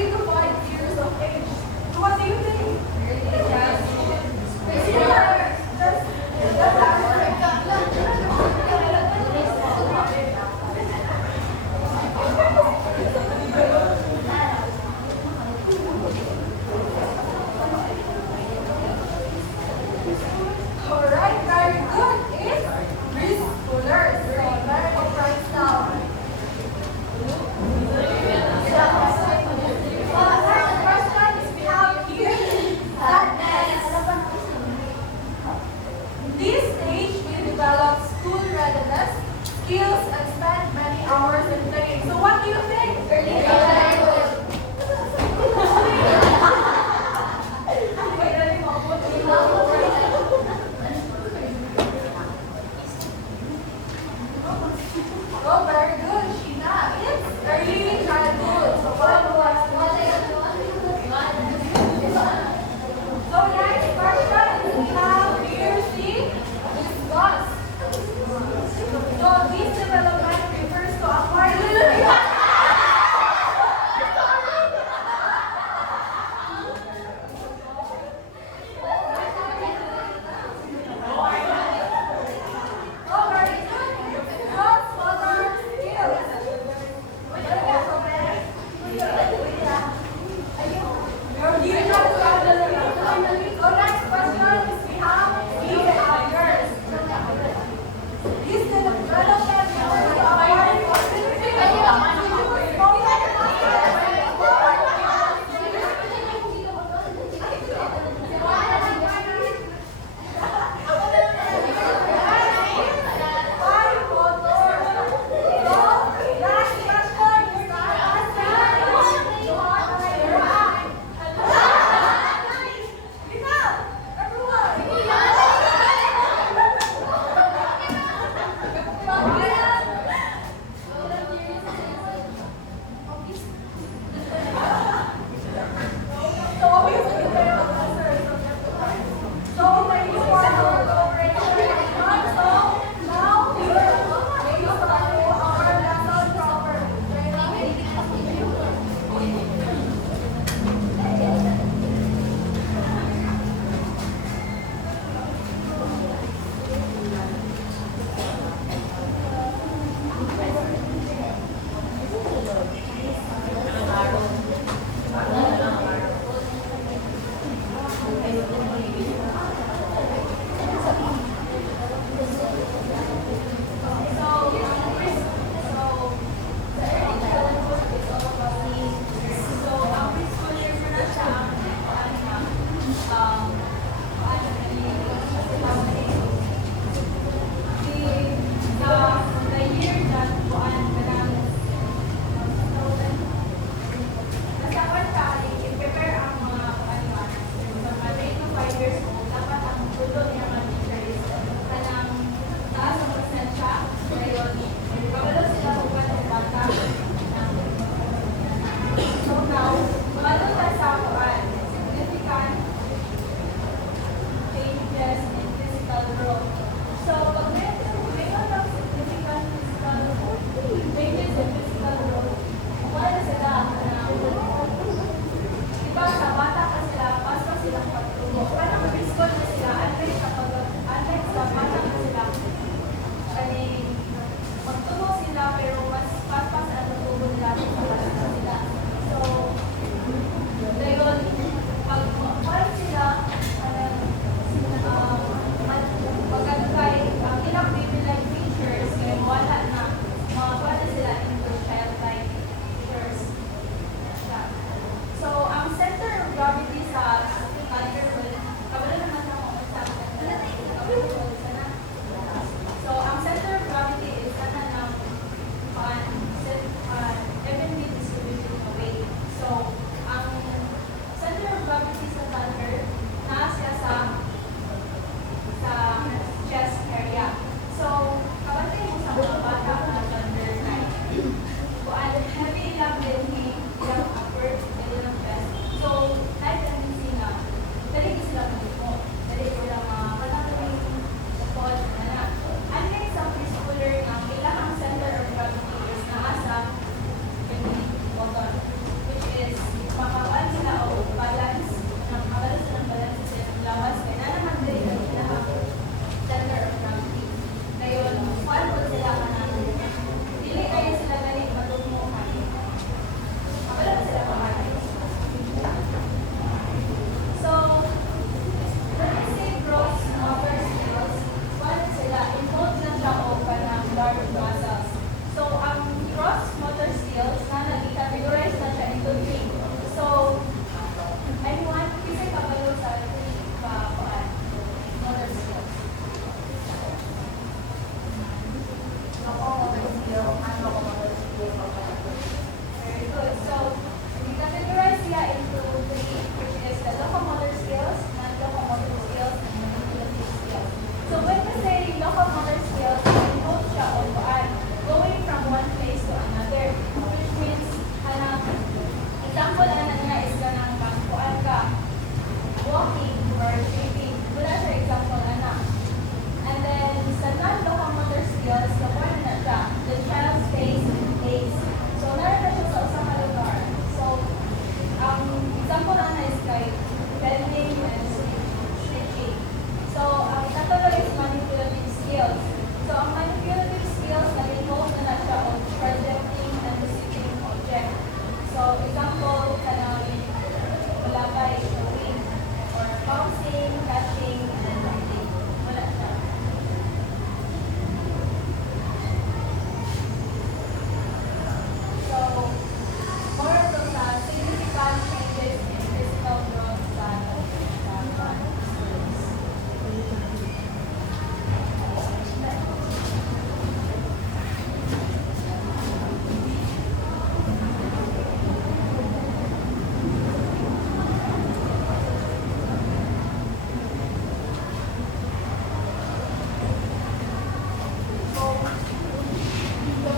3 to 5 years of age. So what do you think? Alright, very good. It's preschoolers. So, very good right now. First question is we have here sadness. This stage we develop school readiness, skills, and spend many hours in playing. So what do you think? Early childhood. Oh, very good, Sheena. It's early childhood. So what was So next question we have here C, disgust. So this development refers to acquiring Oh, very good. God's father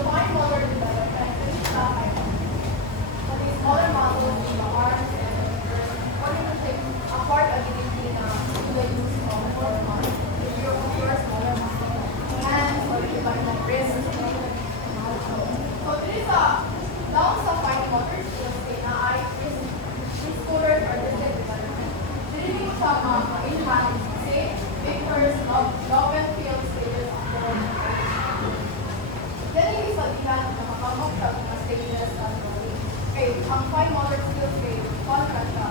fine motor development, this is not my fault. So these smaller muscles in the arms and the fingers, order to take apart ability na to use of more muscles. If you're smaller muscle, hands or you like the wrist. So there is a downs of fine motor skills na ay preschoolers or district development. Dirinig sa mga infants, say, Victor's love and field stages of development. Then yung isa diyan na makamok sa mga stages of growing. Okay, ang fine motor skills kay contrast siya.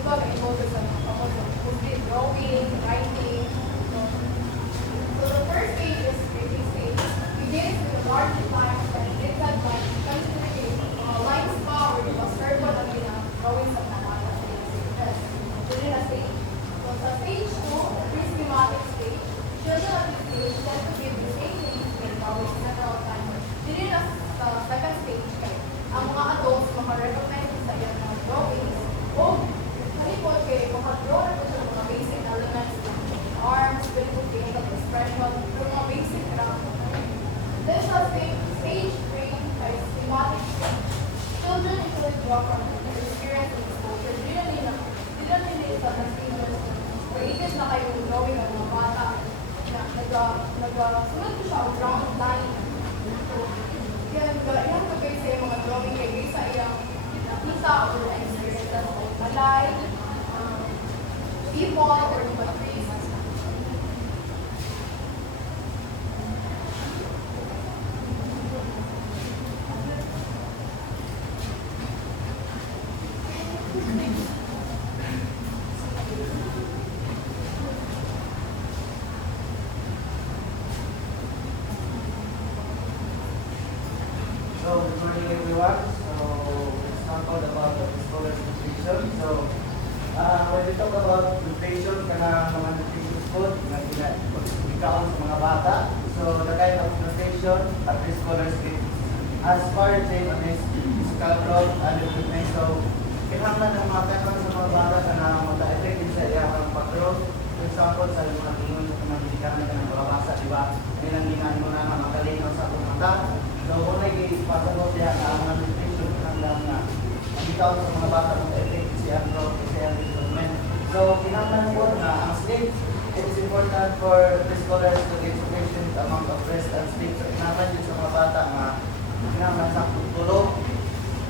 Ito ang involved sa mga kamok sa drawing, writing. So the first stage is basic stage. Begins with a large line and zigzag line. Consider lines pa or yung circle na drawing sa mga stages. Within a stage. So sa stage 2, pre-schematic stage, children at this stage tend to give the same things in drawing several times. Within a second stage, ang mga adults makarecognize sa iyang mga drawings o halipot kayo makadraw na po sa mga basic elements ng arms, physical facial expression, yung mga basic craft. Then sa stage 3, schematic stage, children usually draw from their experience and exposure. Didn't nila sa stages created na kayo drawing ng mga bata na nagsunod ko siya ang ground line. So, yan pagkay sa mga drawing kay sa iyang nakita or na-experience na malay, people, or mga trees. So, good morning everyone. So, let's talk about the scholar's nutrition. So, when we talk about nutrition, kana mga nutritious food na ikaon sa mga bata. So, the kind of nutrition at the scholars get as part of this physical growth and development. So, kinahanglan ng mga kanon sa mga bata kana mag-effective sa iyang pag-growth. For example, sa mga tingin ng mga bisikan ng mga basa, di ba? Nilang ginaan mo na makalinaw sa atong mata. So, kung nagpasagod siya na ang nutrition hanggang ikaw sa mga bata ng effect siya ang growth, siya ang development. So, kinahanglan po na ang sleep, it's important for the scholars to get sufficient amount of rest and sleep. So, kinahanglan din sa mga bata na kinahanglan sa tulog.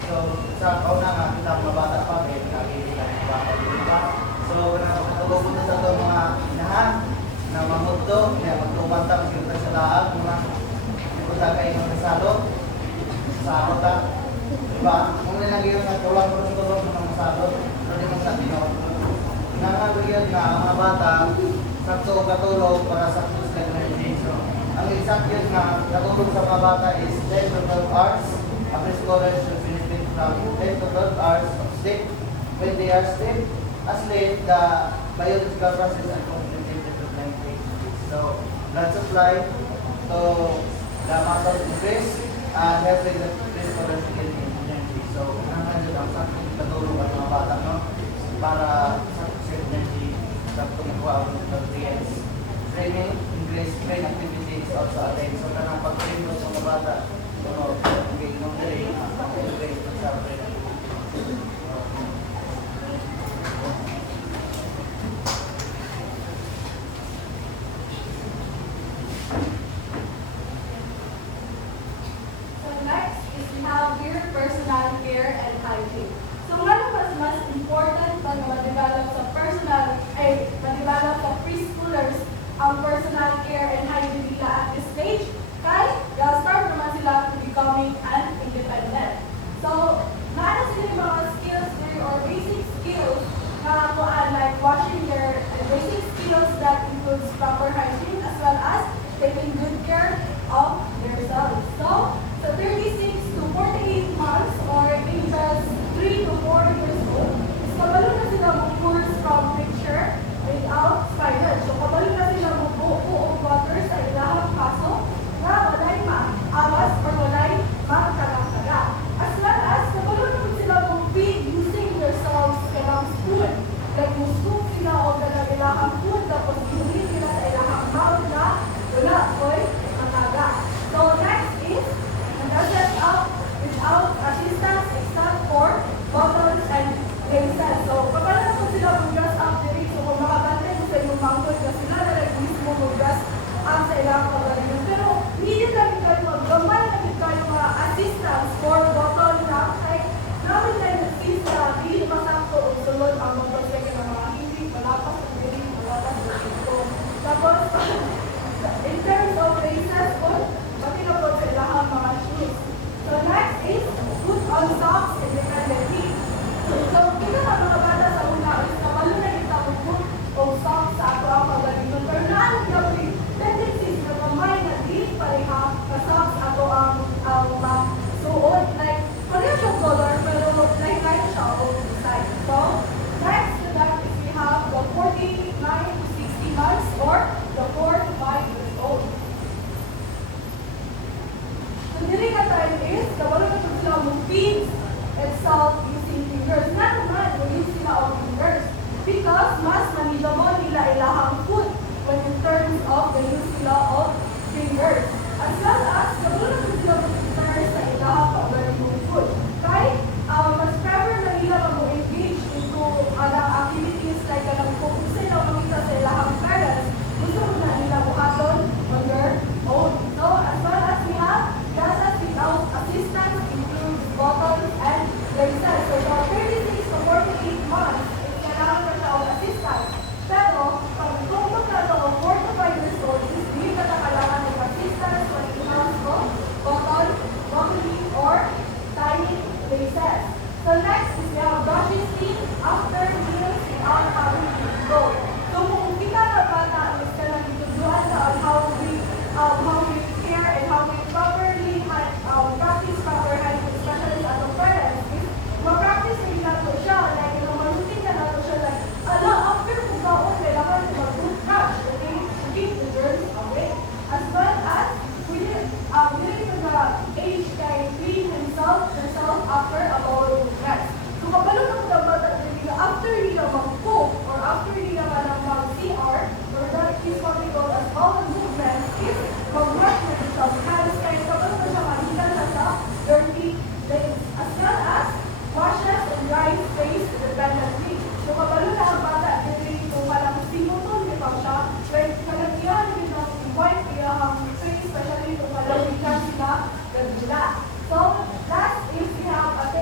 So, sa kauna nga, kita mga bata pa, may pinagigila ng bata din ba? So, nakatulog po sa ito mga inahan na mamugto, na magtubanta, magkita sa laag, mga sa kayo ng masalo sa kota, diba? Kung nilagyan na tulong ko ng masalo, pwede mong sa tinaw. Nangagagyan na ang mga bata sakto katulog para sakto sa energy. So, ang exact yun na katulog sa mga bata is 10 to 12 hours. After scholars should benefit from 10 to 12 hours of sleep. When they are asleep, the biological process and cognitive development takes place. So, blood supply to the muscle increase and helping the scholars to get energy. So, nangangin ang sakit katulog ang mga bata, no? Para sa energy sa tumawa ang nutrients. Training, increase brain activity is also attained. So, kanang pag-train sa mga bata, inom rin, increase sa brain. Personal care and hygiene. So one of the most important pag ma-develop sa ma-develop sa preschoolers ang personal care and hygiene nila at this stage, kaya start naman sila to becoming an independent. So, maano sila yung mga skills there or basic skills na like washing their basic skills that includes proper hygiene as well as taking good care of themselves. So 36 to 48 months or in just 3 to 4 years old, is kabalo na sila mag-course from picture without spinach. So kabalo na sila mag-buo of water sa ilahang kaso during that time is, kabalo na ito sila feeds itself using fingers. Na naman, use sila of fingers. Because mas manageable nila ilahang food when in terms of the use nila of fingers. As well as, kabalo na ito sila fingers sa ilahang pag-organizing food. Kahit mas prefer na nila mag-engage into other activities like kung sila makita sa ilahang parents, gusto mo na nila buhaton on their own. So, as well as we have data without assistance includes bottles and braces. So, for 36 to 48 months, kailangan na siya of assistance. Pero, pag tumbok na ito of 4 to 5 years old, hindi ka na kailangan ng assistance when it comes to bottle, broccoli, or tiny braces. So, next is we have brushing teeth after meals without having to go. So, kung kita na bata is ka lang ituduan na on how we care and how we properly practice proper hygiene, especially sa atong parents, is ma-practice rin nato siya, like, malutin na nato siya, like, after kung gaon, kailangan mag-toothbrush, okay, to keep the germs away. As well as, willing to the age can clean herself after a bowel rest. So, kabalo na mga bata nila, after nila mag-poop, or after nila mag-CR, or that is what we call as bowel movement, is mag-brush na themselves. Hands, kaya kabalo na siya mahigal na sa dirty legs. As well as, washes and dries face independently. So, kabalo na ang bata, kung parang simutol, di ba siya, like, kalagyan din ang wipe niya ang face, especially kung kalagyan sila, gagila. So, last is we have a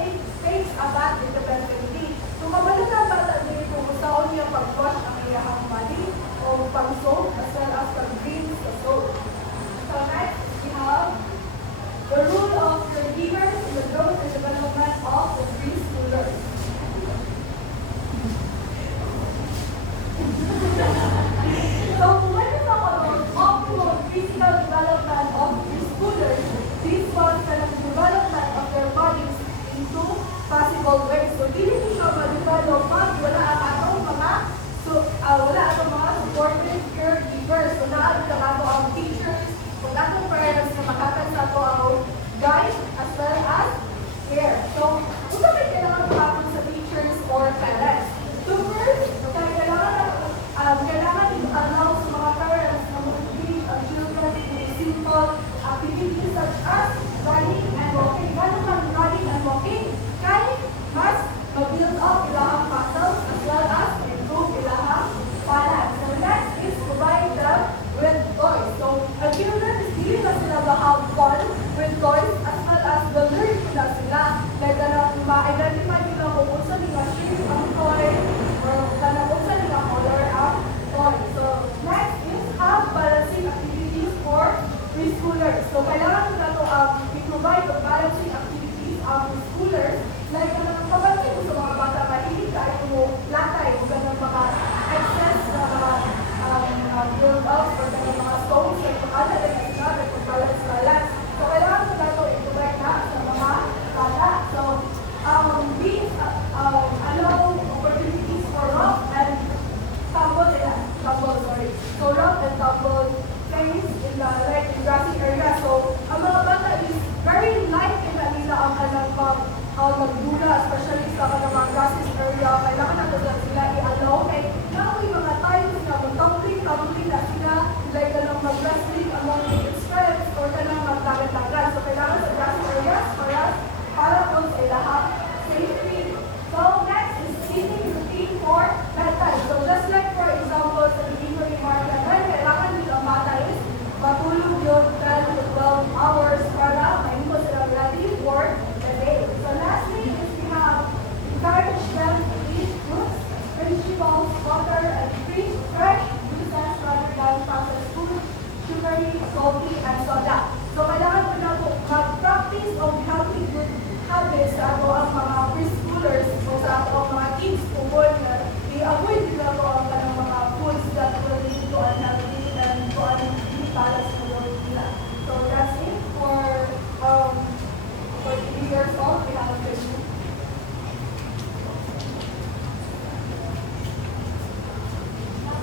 face a bath independently. So, kabalo na ang bata din kung saan niya pag-wash ang iyahang body o pang-soap as well as pag-rinse the soap. So, next, we have the rule of caregivers in the growth and development of the preschoolers. So, when we talk about optimal physical development of preschoolers, this was the development of their bodies into possible ways. So, dili ko siya ma-develop pag wala ang atong mga supportive caregivers. So, naano lang ato ang teachers, kung atong parents na makatan sa ato ang guide as well as care. So, kung sa may kailangan makapon sa teachers or parents. So, first, kailangan i-allow sa mga parents na mag-engage ang children in simple activities such as running and walking. Gano'n man running and walking, kahit mas mag-build up ilahang muscles as well as improve ilahang balance. So next is provide them with toys. So ang children is hindi na sila have fun with toys as well as the learn na sila. Like ma-identify nila kung kung saan nila shape ang toy or kung saan nila color ang toy. So next is have balancing activities for preschoolers. So kailangan nila ito i-provide the balancing activities of preschoolers. Like kabansin ko sa mga bata, mahilig ka ay latay o ganang mga excess na mga build-up or ganang mga stones like makala na sila, like balance. So kailangan nila ito i-provide na sa mga bata. So these allow opportunities for rough and tumble, So rough and tumble things in the grassy area. So ang mga bata is very light in nila ang kanang magdula, especially sa mga grassy area. Kailangan natin na sila i-allow. Kaya may mga times na mag-tumbling na sila, like mag-wrestling among the strips or mag-tagat-tagat. So kailangan sa grassy areas para po sa lahat safety. So next is eating routine for bedtime. So just like for example sa delivery market, kailangan nila bata is matulog yung 10 to 12 hours para mahingo sila ready for the day. So lastly is we have encourage them to eat fruits, vegetables, water, and fresh juices rather than processed food, sugary, salty, and soda. So kailangan ko na po mag-practice of healthy good habits sa ato ang mga preschoolers o sa ato ang mga kids kung i-avoid nila po ang mga foods that will lead to unhealthy and to unbalanced food nila. So that's it for 3 years old. We have a question.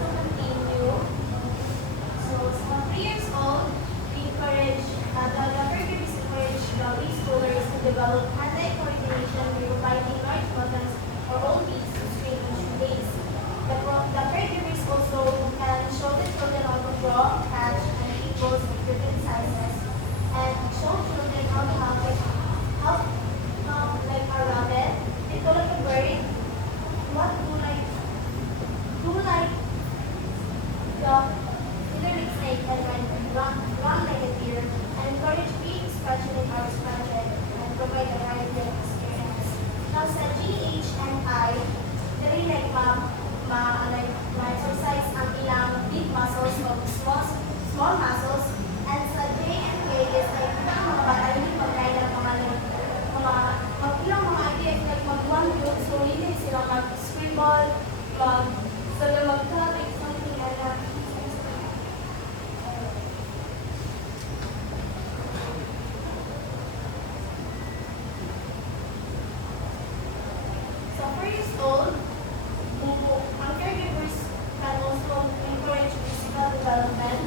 Continue. So, sa mga 3 years old, we encourage, the caregivers encourage develop anti-coordination by providing large buttons or oldies to screen each base. The caregivers also can show the children how to draw, catch, and keep balls of different sizes, and show children how to like a rabbit, it's like a bird, what do like the literally snake and run like a deer, and encourage being specially or expression and provide a right learning experience. Now sa GH and I, dili like ma-exercise ang ilang big muscles o small muscles, and sa J and K is like ilang mga batay hindi mag-guide ang ilang mga ideas like mag-one group, so hindi sila mag-scribble, mag-cut, like something like that. So 4 years old, ang caregivers can also encourage physical development,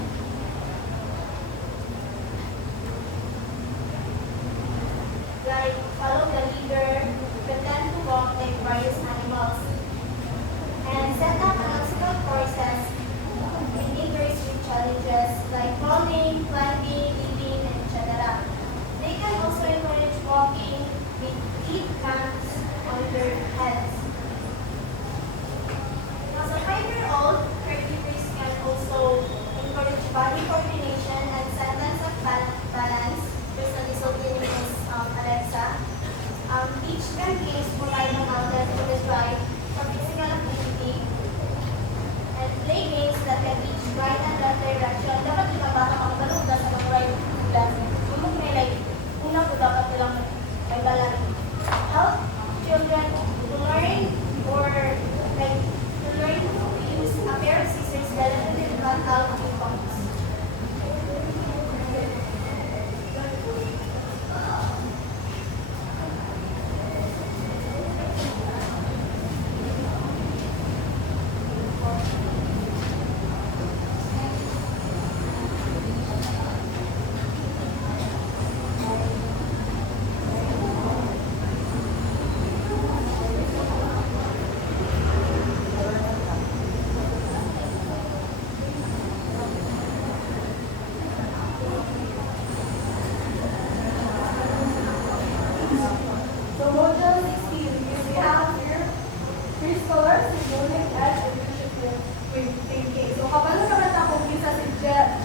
like follow the leader, pretend to walk like various animals, and set up an obstacle courses in indoors with challenges like crawling, climbing, leaping, etc. They can also encourage walking with 8 hands on their heads. As a 5-year-old, caregivers can also encourage body coordination and semblance of balance. There's a disorder is Alexa. Each them games provide an outlet to the drive for physical activity and play games that can reach right and left direction. Dapat yung bata makabalog sa mga right left. Kung may like, una ko dapat nilang may balance. Help children to learn or like to learn to use a pair of scissors rather than cut out the box. So module 16 is we have here preschoolers is learning as a leadership with thinking. So kabalo naman ako isa si Jack.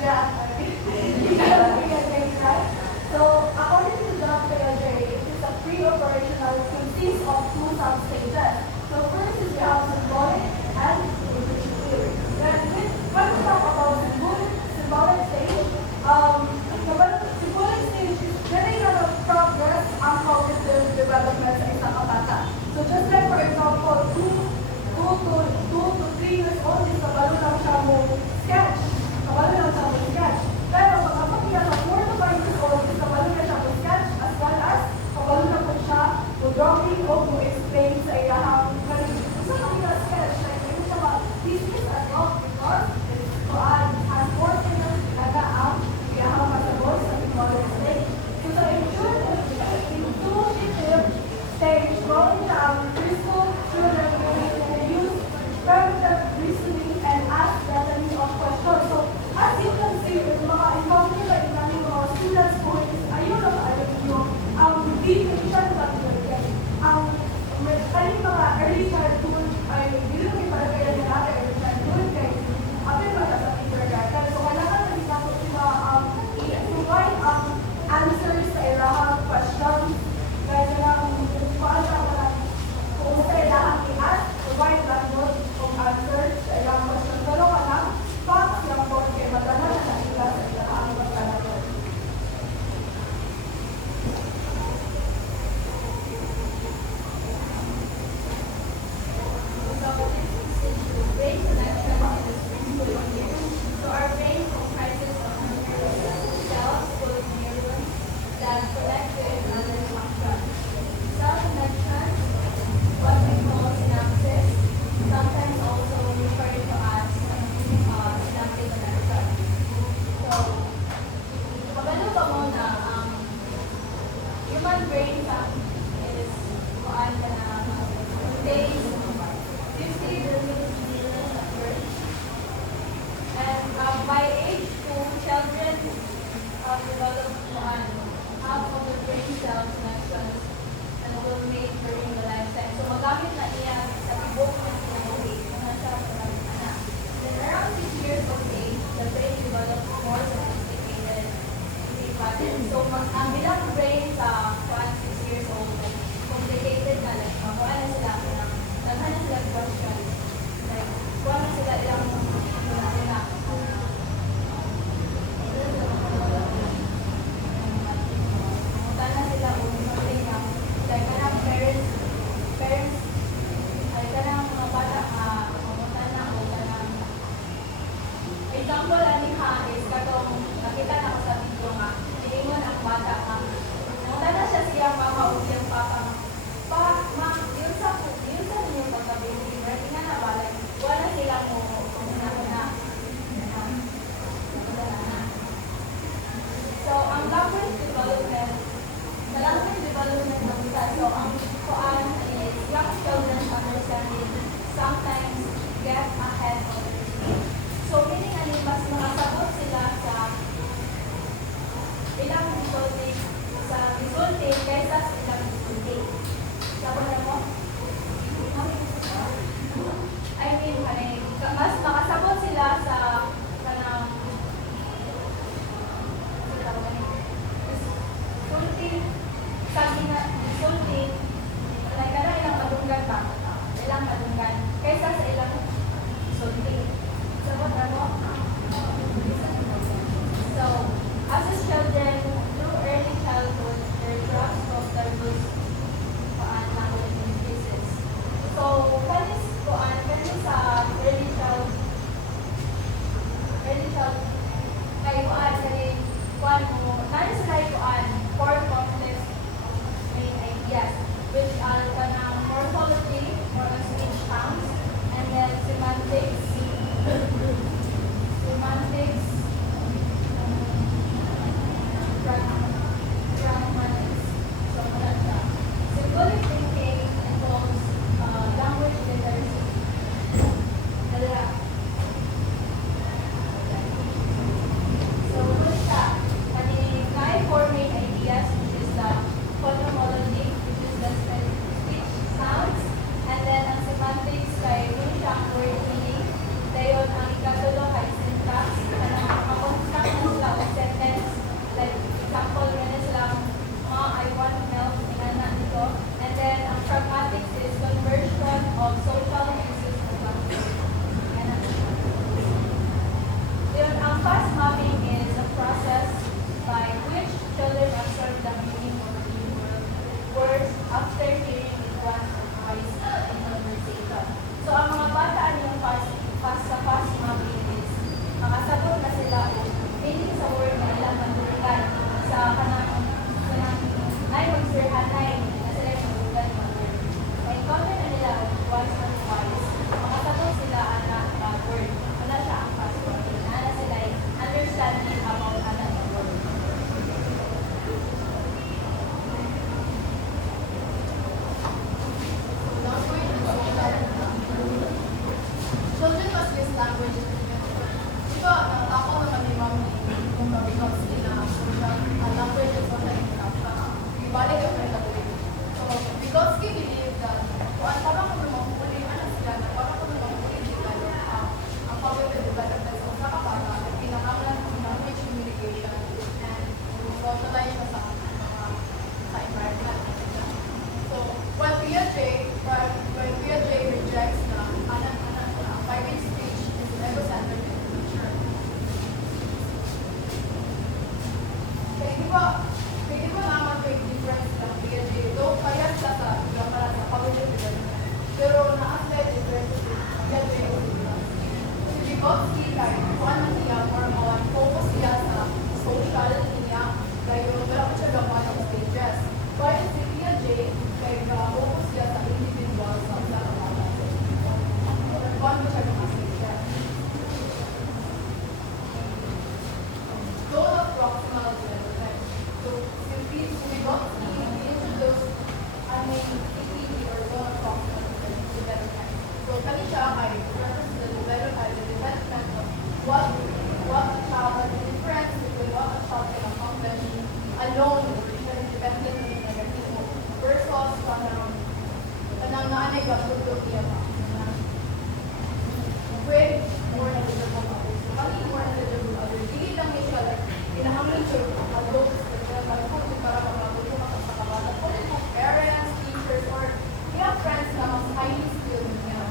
Right? So according to Jack Piaget, it is a pre-operational consists of 2 sub-stages. So first is we have symbolic and leadership theory. Then when we talk about symbolic stage, symbolic stage is very progress ang cognitive development sa isang kabata. So just like for example, 2 to 3 years old is kabalo lang siya mo sketch. Kabalo lang siya mo sketch. Pero kapag niya sa 4 to 5 years old is kabalo na siya mo sketch as well as kabalo na po siya mo drawing o mo explain sa iyahang gusto mo niya sketch. Like hindi siya this is a draw because to add has 4 fingers na ang iyahang masabot sa symbolic stage. So ensure intuitive stage, growing preschool children will use primitive reasoning and ask readily of questions. So as you can see, with mga encounter like namin mga students po is ayun ang alam nyo, definition ng learning. Kaling mga early childhood ay hindi lang ipalagay na natin early childhood kay apin ba sa kindergarten. So kailangan na dito sila i-provide answers sa ilang questions. Kaya lang, paano ka kung sa ilang i-ask, provide lang note of answers sa ilang questions. Pero ka lang, facts lang po kay madala na nakita sa ilang pagkanagot. So our brain comprises of cells full of neurons that connect to each other's functions. Cell connections, what we call synapses, sometimes also referred to as synaptic connection. So, kabalo ba mo na human brain is kuan ka na contains 50 billion neurons at birth. And by age 2, children develop half of the brain cell connections and will make during the lifetime. So magamit na niya sa tibok ng buhay. Mga siya na. Then around 6 years of age, the brain develops more sophisticated thinking patterns. So ang bilang brain sa 6 years old, complicated na like, makuha na sila naghan na sila questions. Like, kuha na sila ilang example, ani ha, is katong nakita na ko sa video nga, hilingon ang bata nga. Nanguna na siya mama o siyang papa nga, ma, yun sa ninyong pagkabili, right nga na ba, like, wala sila mo, na. So, ang language development ng isa, so, ang kuan is, young children's understanding sometimes get ahead of their speech. So, meaning mas makasabot sila sa ilang resulting kaysa sa ilang resulting. Sabi na mo? I mean, mas makasabot sila sa kanang resulting sa resulting like kada ilang kadunggan ba? Ilang kadunggan kaysa sa ilang resulting. Sabot na mo? So, as a children, through early childhood, their grasp of diverse language increases. So, kanis sa early child, kay mo, nari sila core complex main ideas, which are kanang morphology, or speech sounds, and then semantics, grammatics. So, symbolic thinking involves language literacy. So, what is that? Four main ideas, which is the phonology, which is the speech sounds, and then ang semantics kay siyang word meaning. Dayon ang ikatulo kay syntax, na makakonstruct na sila o sentence. Like, example, rin sila, I want milk, inana dito. And then, ang pragmatics is conversion of social uses to language. Dayon, ang fast mapping is a process by which children absorb the meaning of new words after hearing it once or twice in conversation. So, ang mga bata yung fast mapping is makasabot na sila o meaning sa word na ilang mandurigan sa kanang ay magsirhanay na sila yung mandurigan ng word. Ma-encounter na nila once or twice, makasabot sila ang word. Wala siya ang fast mapping. Nala sila understanding about another word. Children must use language in communication. Ito, natako naman ni Mami kung Vygotsky na language is one like ibalik yung pinagawin. So, Vygotsky believed that kung parang kung makukuling sila, parang kung makukuling sila ang cognitive development sa mga bata, pinakamalan ng language communication and socialize siya sa environment. So, when Piaget rejects na private speech is egocentric in nature. Kaya di ba naman may difference lang anay ka tulog niya ba? Pwede more knowledgeable others. Pati more knowledgeable others. Hindi lang niya siya like, inahamlin siya yung adults, para makatulong ka sa kabata. Kung yung mga parents, teachers, or you have friends na mas highly skilled niya.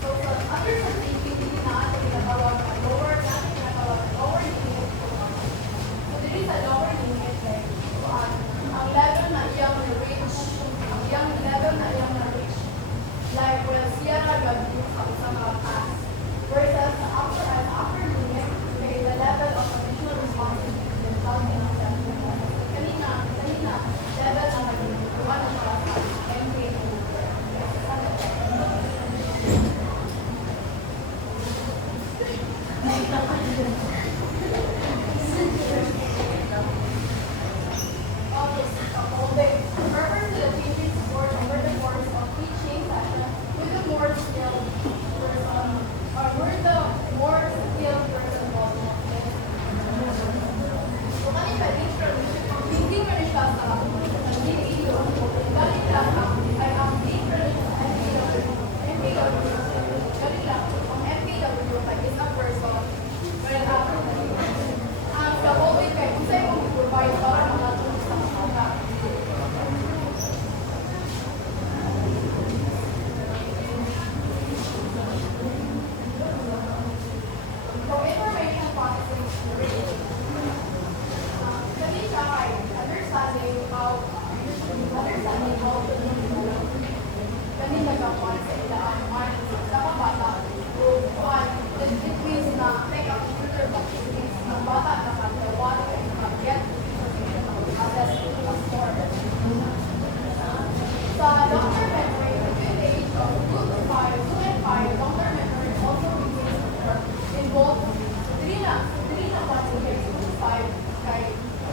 So, under sa thinking, hindi na natin tinatawag na lower, natin tinatawag na lower limit. So, dito sa lower limit, like, ang level na iyang na-reach, ang iyang level na iyang na-reach, like, well, siya nag-abuse sa isang mga task. Versus sa upper limit, okay, the level of additional responsibility and helping ang self-defense. Kanina, level na nag-abuse, ano siya sa MK over. For information processing experience, kanina ay understanding how to do kanina gawan sa ilang mind sa kabata o kuan it means na take a computer box it means na bata na kagawa and get information access to a store. Sa long-term memory, between the age of 2 to 5, long-term memory also begins to involve dili na concentrate 2 to 5 kay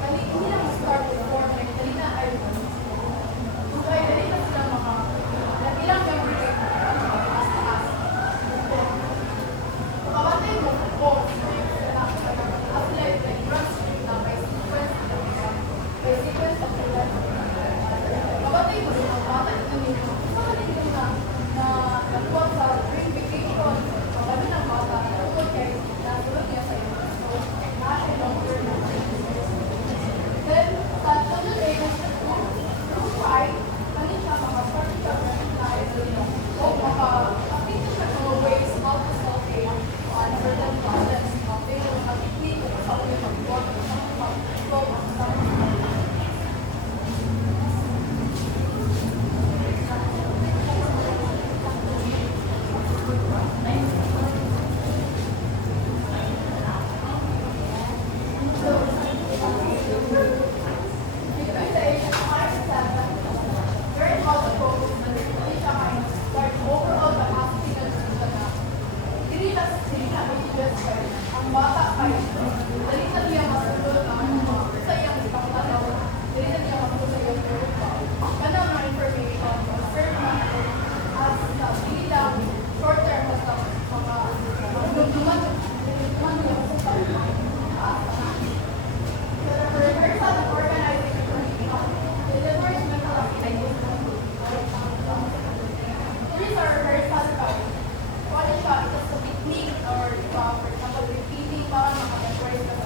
hindi na start with 4 like dili na ay dili na sila mga ilang memory as kabatay mo o as like runs na by sequence of events. Kabatay mo sila bata ito ninyo sa kanila na nagkuhan sa spring vacation kapag ng bata tungkol kay nasulod niya sa iyo. So, natin long-term na. Then, sa children ages 2 to 5, kanina siya makapart siya recognize o makapakita siya ng ways how to solve a certain process. They will mag-tweet o sa ulit mag-work o sa mag-solve o sa ang bata ay dali na niya masulod sa iyang ipakatanaw, dali na niya masulod sa iyang grupo. Ganang na information, serve na as na bilang short term basta mga duman niya sa the rehearsal of organizing delivers mental ideas. These are rehearsal guides. What is siya? It's a technique or for example, repeating para maka-memorize